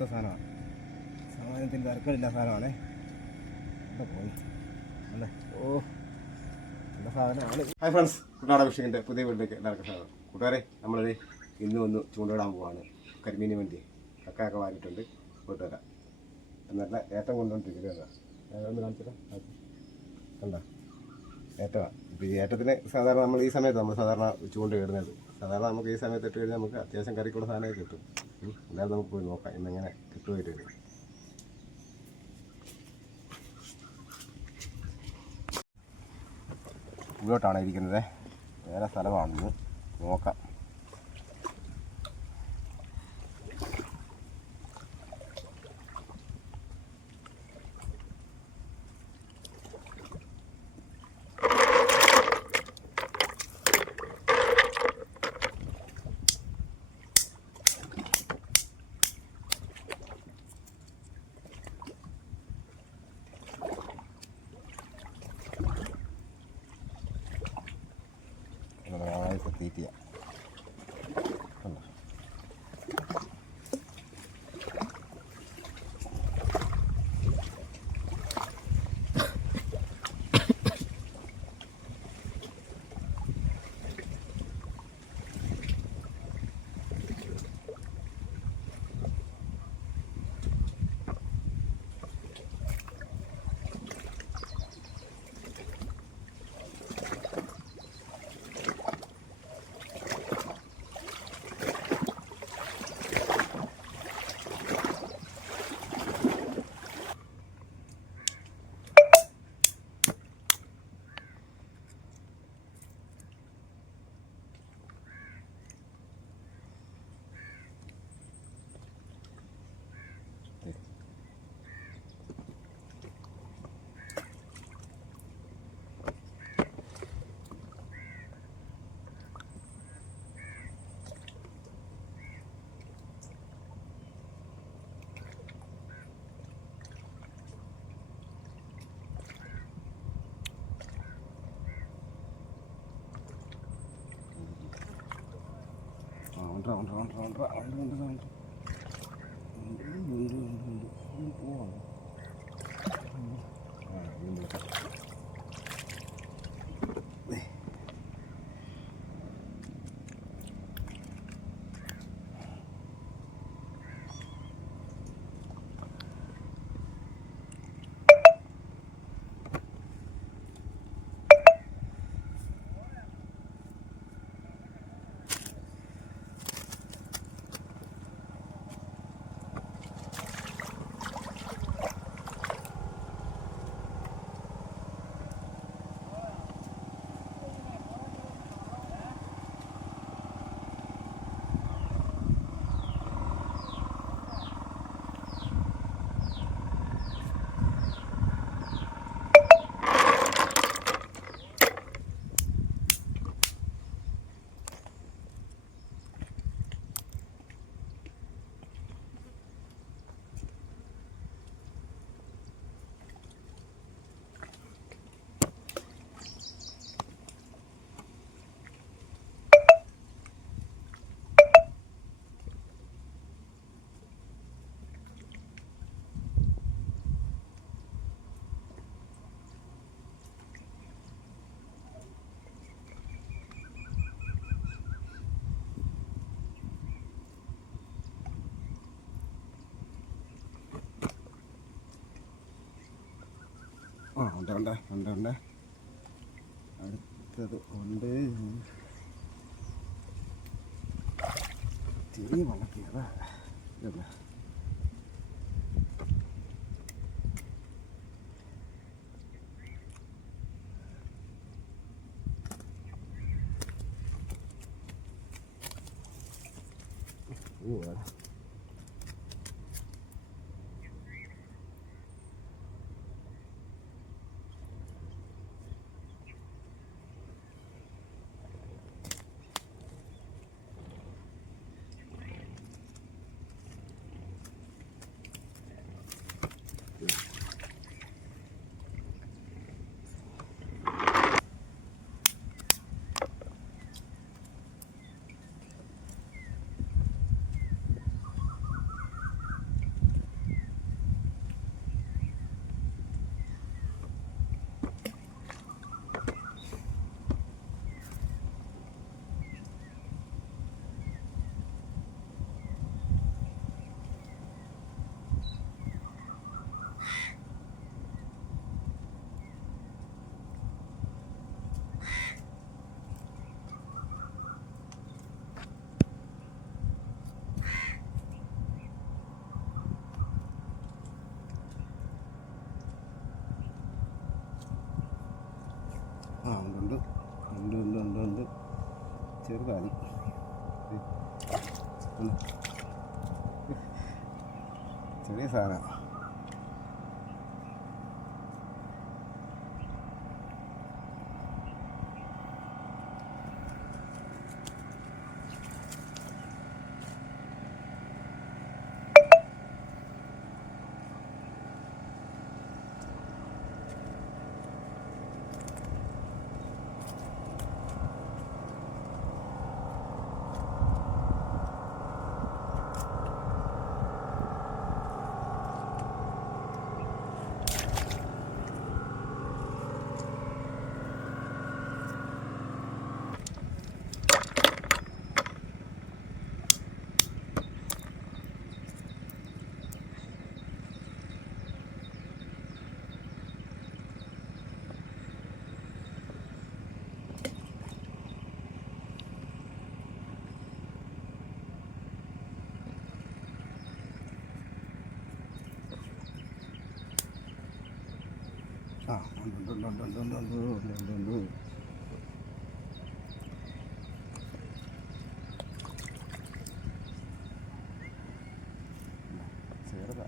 എടുത്ത സാധനമാണ്. സാമാന്യത്തിന് തിരക്കടില്ല സാധനമാണേ. എന്താ പോയി അല്ലേ? ഓ നല്ല സാധനമാണ്. ഹായ് ഫ്രണ്ട്സ്, കുട്ടനാടൻ ഫിഷിങ്ങിൻ്റെ പുതിയ വീട്ടിലേക്ക് എല്ലാവർക്കും സ്വാഗതം. കൂട്ടുകാരെ, നമ്മളൊരു ഇന്ന് ഒന്ന് ചൂണ്ടയിടാൻ പോവാണ്. കരിമീന് വേണ്ടി കക്കയൊക്കെ വാരിയിട്ടുണ്ട്. പോയിട്ട് വരാം. എന്നല്ല ഏറ്റവും കൊണ്ടുകൊണ്ടിരിക്കുന്നത് ഒന്ന് കാണിച്ചിട്ട് കണ്ടാ ഏറ്റമാണ്. ഇപ്പോൾ ഈ ഏറ്റത്തിന് സാധാരണ നമ്മൾ ഈ സമയത്ത് നമ്മൾ സാധാരണ ചൂണ്ടയിടുന്നത്. സാധാരണ നമുക്ക് ഈ സമയത്ത് ഇട്ട് കഴിഞ്ഞാൽ നമുക്ക് അത്യാവശ്യം കറിക്കുള്ള സാധനമൊക്കെ കിട്ടും. എന്തായാലും നമുക്ക് പോയി നോക്കാം ഇന്നെങ്ങനെ കിട്ടുമായിട്ട് വരും. ഇങ്ങോട്ടാണ് ഇരിക്കുന്നത്. വേറെ സ്ഥലമാണെന്ന് നോക്കാം. തീറ്റിയ പോവാണ്. ഉണ്ട് ഉണ്ട് ഉണ്ട് ഉണ്ട് അടുത്തത് ഉണ്ട്. തിരി വളർത്തിയതാ. ചെറുതാണ്. ചെറിയ സാധനമാണ്. ചെറുതാ.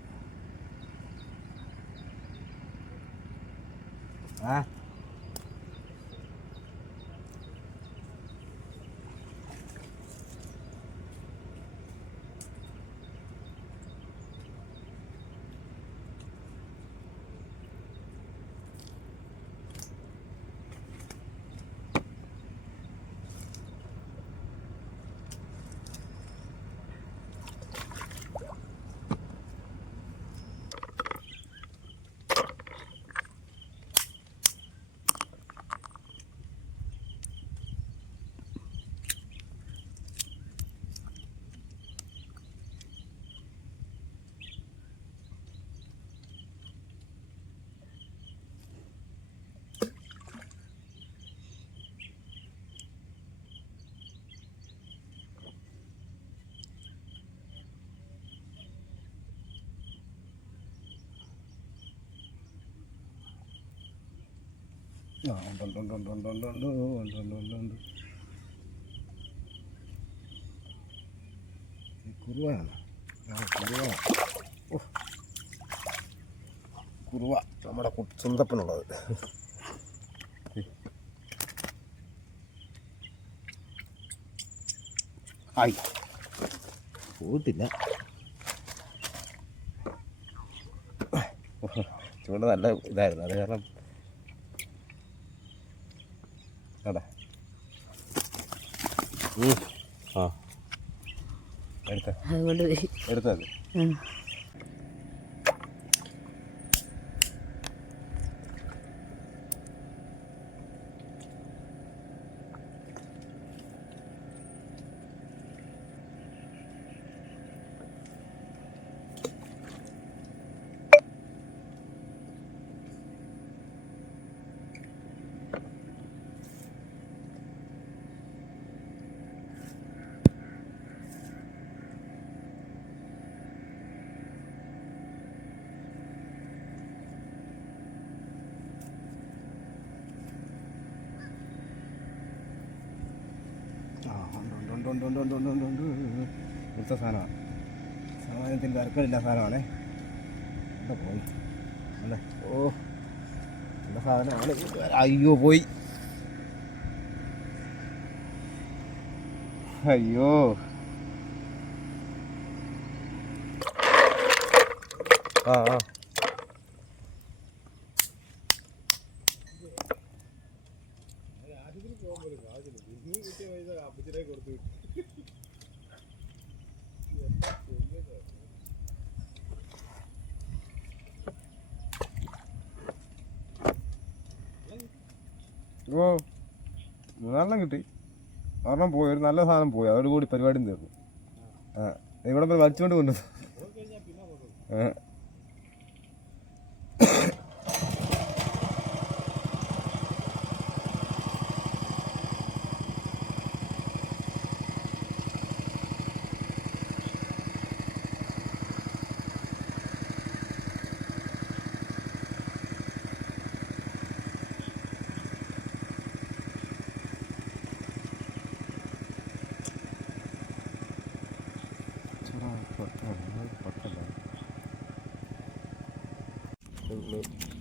കുറുവയാണ്. കുറുവ നമ്മുടെ സ്വന്തപ്പനുള്ളത്. ആയി പോയിട്ടില്ല. ചൂട് നല്ല ഇതായിരുന്നു, അത് കാരണം അടാ എടുത്തത്. ഇവിടുത്തെ സാധനമാണ്. സാധനത്തിന് തരക്കടില്ല സാധനമാണേ. അവിടെ പോയി അല്ലേ? ഓ നല്ല സാധനമാണ്. അയ്യോ പോയി. അയ്യോ ആ ഓ മൂന്നെണ്ണം കിട്ടി. ഒരെണ്ണം പോയി, ഒരു നല്ല സാധനം പോയി. അതോടുകൂടി പരിപാടിയും തീർന്നു. ഇവിടെ പോയി വലിച്ചുകൊണ്ട് കൊണ്ടു.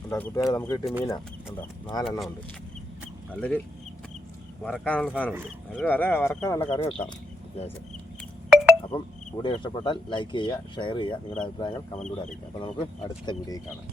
എന്താ കൂട്ടുകാരെ നമുക്ക് കിട്ടിയ മീനാണ് കണ്ടോ 4 എണ്ണം ഉണ്ട്. നല്ലൊരു വറക്കാനുള്ള സാധനമുണ്ട്. നല്ലൊരു വറക്കാൻ നല്ല കറി വെക്കാം അത്യാവശ്യം. അപ്പം വീഡിയോ ഇഷ്ടപ്പെട്ടാൽ ലൈക്ക് ചെയ്യുക, ഷെയർ ചെയ്യുക, നിങ്ങളുടെ അഭിപ്രായങ്ങൾ കമൻറ്റിലൂടെ അറിയിക്കുക. അപ്പോൾ നമുക്ക് അടുത്ത വീഡിയോയിൽ കാണാം.